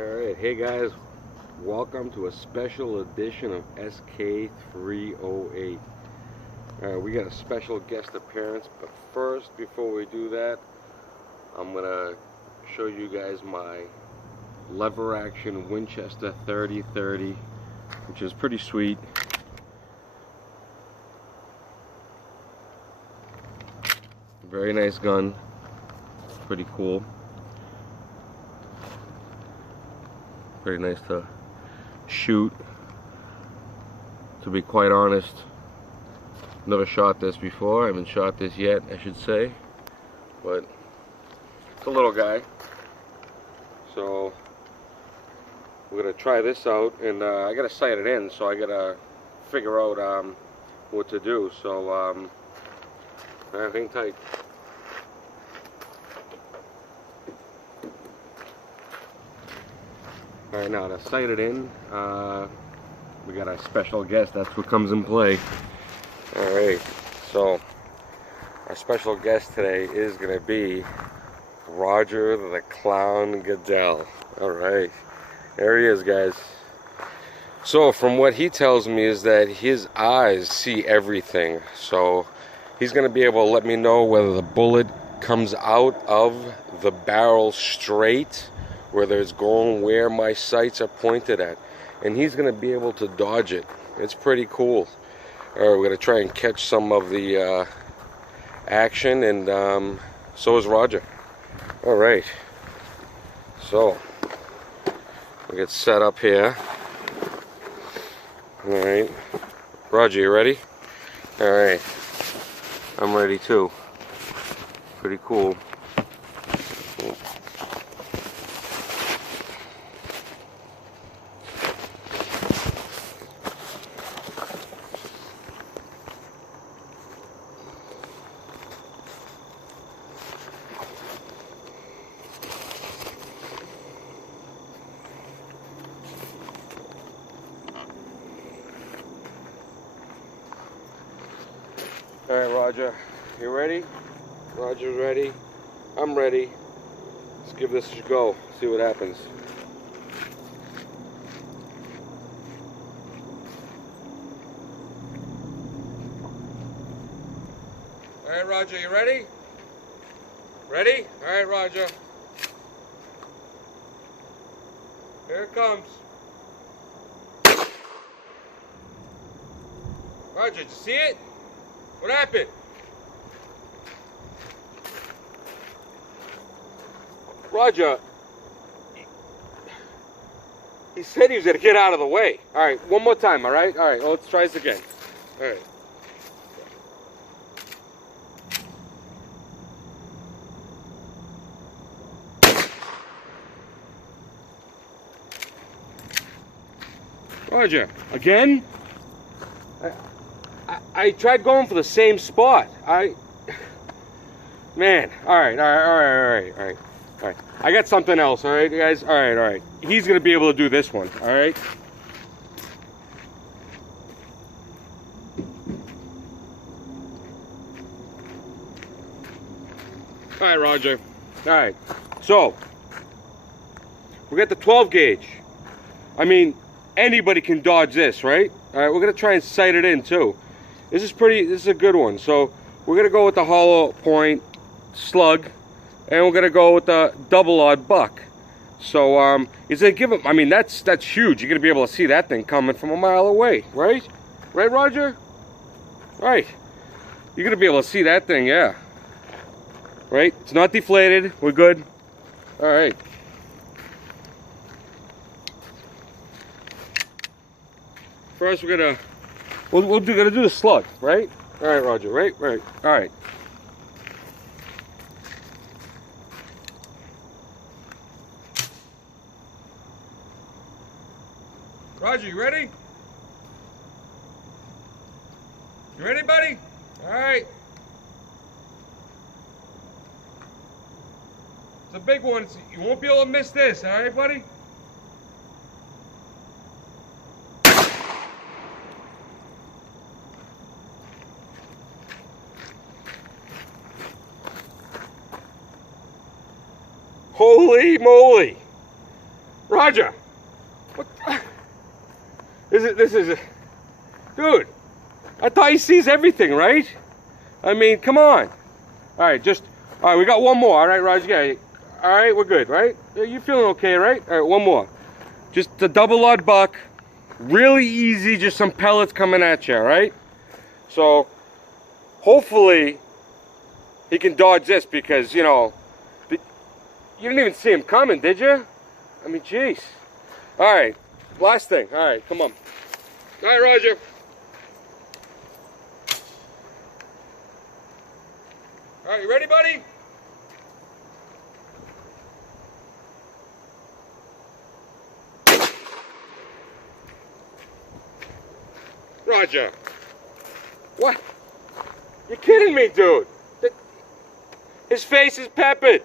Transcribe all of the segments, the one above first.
Alright, hey guys, welcome to a special edition of SK308. Alright, we got a special guest appearance, but first, before we do that, I'm gonna show you guys my lever action Winchester 3030, which is pretty sweet. Very nice gun, pretty cool. Very nice to shoot. To be quite honest, never shot this before. I haven't shot this yet, I should say. But it's a little guy. So we're gonna try this out, and I gotta sight it in, so I gotta figure out what to do. So hang tight. Alright, now to sight it in, we got a special guest. That's what comes in play. Alright, so our special guest today is going to be Rodger the Clown Goodell. Alright, there he is, guys. So from what he tells me is that his eyes see everything. So he's going to be able to let me know whether the bullet comes out of the barrel straight, whether it's going where my sights are pointed at, and he's going to be able to dodge it. It's pretty cool. Alright, we're going to try and catch some of the action, and so is Rodger. Alright, so we get set up here. Alright, Rodger, you ready? Alright, I'm ready too. Pretty cool. Alright, Rodger, you ready? Rodger's ready. I'm ready. Let's give this a go. See what happens. Alright, Rodger, you ready? Ready? Alright, Rodger. Here it comes. Rodger, did you see it? What happened? Rodger, he said he was going to get out of the way. All right, one more time, all right? All right, well, let's try this again. All right. Rodger, again? I tried going for the same spot. Man, all right. I got something else, all right, guys? All right. He's going to be able to do this one, all right? All right, Rodger. All right, so we got the 12 gauge. I mean, anybody can dodge this, right? All right, we're going to try and sight it in, too. This is a good one. So we're going to go with the hollow point slug, and we're going to go with the double odd buck. So is they give him, I mean, that's huge. You're going to be able to see that thing coming from a mile away, right? Right, Rodger? Right. You're going to be able to see that thing, yeah. Right? It's not deflated. We're good. All right. First, we're going to We're gonna do the slug, right? All right, Rodger, right? All right. Rodger, you ready? You ready, buddy? All right. It's a big one. You won't be able to miss this, all right, buddy? Holy moly! Rodger! What the? This is... Dude, I thought he sees everything, right? I mean, come on. Alright, alright, we got one more. Alright, Rodger, yeah. Alright, we're good, right? You feeling okay, right? Alright, one more. Just the double odd buck. Really easy, just some pellets coming at you, alright? So, hopefully, he can dodge this because, you know, you didn't even see him coming, did you? I mean, jeez. Alright, last thing. Alright, come on. Alright, Rodger. Alright, you ready, buddy? Rodger. What? You're kidding me, dude. His face is peppered.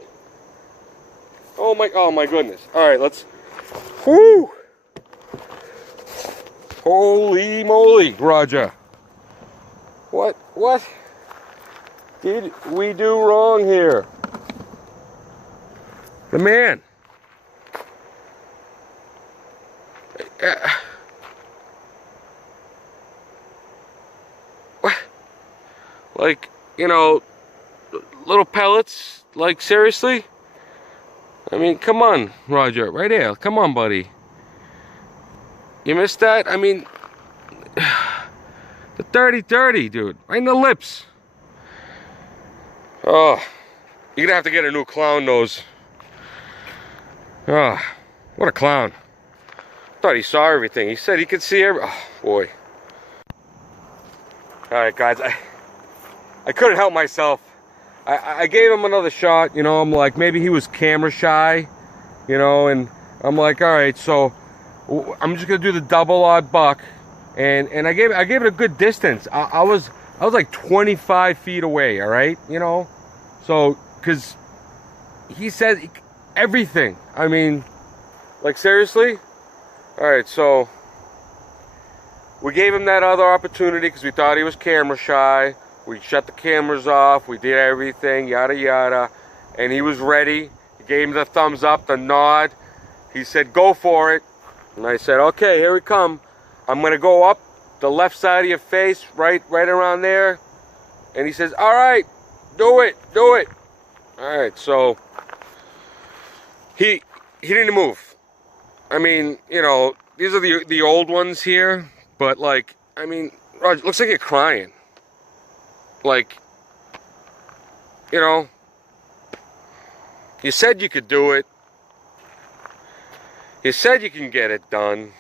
Oh my goodness. Alright, let's... Whoo! Holy moly, Rodger. What did we do wrong here? The man. What? Like, you know, little pellets? Like, seriously? I mean, come on, Rodger. Right here. Come on, buddy. You missed that? I mean, the 30-30, dude. Right in the lips. Oh, you're gonna have to get a new clown nose. Oh, what a clown. Thought he saw everything. He said he could see every... Oh, boy. Alright, guys. I couldn't help myself. I gave him another shot, you know. I'm like, maybe he was camera shy, you know, and I'm like, alright, so I'm just gonna do the double odd buck, and I gave it a good distance. I was like 25 feet away, alright, you know, so because he said everything. I mean, like, seriously. Alright, so we gave him that other opportunity because we thought he was camera shy. We shut the cameras off, we did everything, yada yada, and he was ready. He gave him the thumbs up, the nod. He said, go for it. And I said, okay, here we come. I'm gonna go up the left side of your face, right around there. And he says, all right, do it. All right, so he didn't move. I mean, you know, these are the old ones here, but like, I mean, Rodger, looks like you're crying. Like, you know, you said you could do it. You said you can get it done.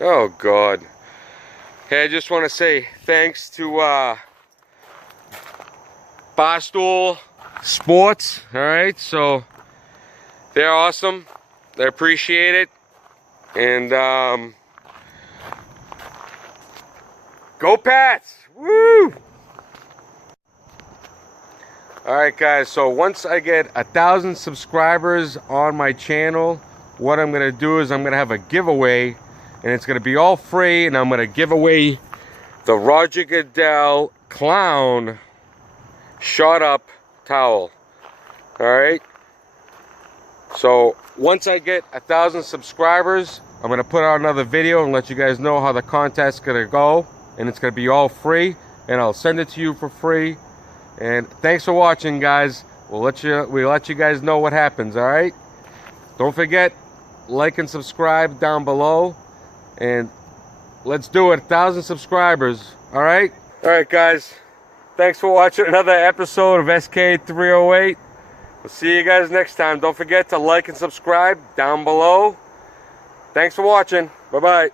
Oh, God. Hey, I just want to say thanks to Barstool Sports. All right, so they're awesome. They appreciate it. And go Pats! Woo! Alright, guys, so once I get 1,000 subscribers on my channel, what I'm going to do is I'm going to have a giveaway, and it's going to be all free, and I'm going to give away the Rodger Goodell Clown Shot Up Towel. Alright? So, once I get 1,000 subscribers, I'm going to put out another video and let you guys know how the contest's going to go. And it's going to be all free, and I'll send it to you for free. And thanks for watching, guys. We'll let you guys know what happens. All right, don't forget, like and subscribe down below, and let's do it. 1,000 subscribers. All right, guys, thanks for watching another episode of SK308. We'll see you guys next time. Don't forget to like and subscribe down below. Thanks for watching. Bye bye.